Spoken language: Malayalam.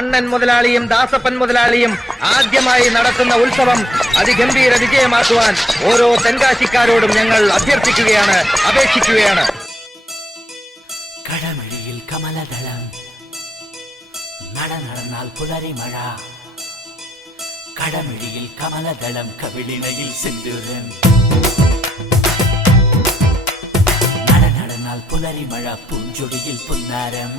കണ്ണൻ മുതലാളിയും ദാസപ്പൻ മുതലാളിയും ആദ്യമായി നടത്തുന്ന ഉത്സവം അതിഗംഭീര വിജയമാക്കുവാൻ ഓരോ തെൻകാശിക്കാരോടും ഞങ്ങൾ അഭ്യർത്ഥിക്കുകയാണ്, അപേക്ഷിക്കുകയാണ്. കടമഴിയിൽ കമലദളം നടന്നാൽ പുലരി മഴ. കടമഴിയിൽ കമലദളം കവിളിണയിൽ സിന്ദൂരം. നടന്നാൽ പുലരി മഴ പൂഞ്ചൊടിയിൽ പുന്നാരം.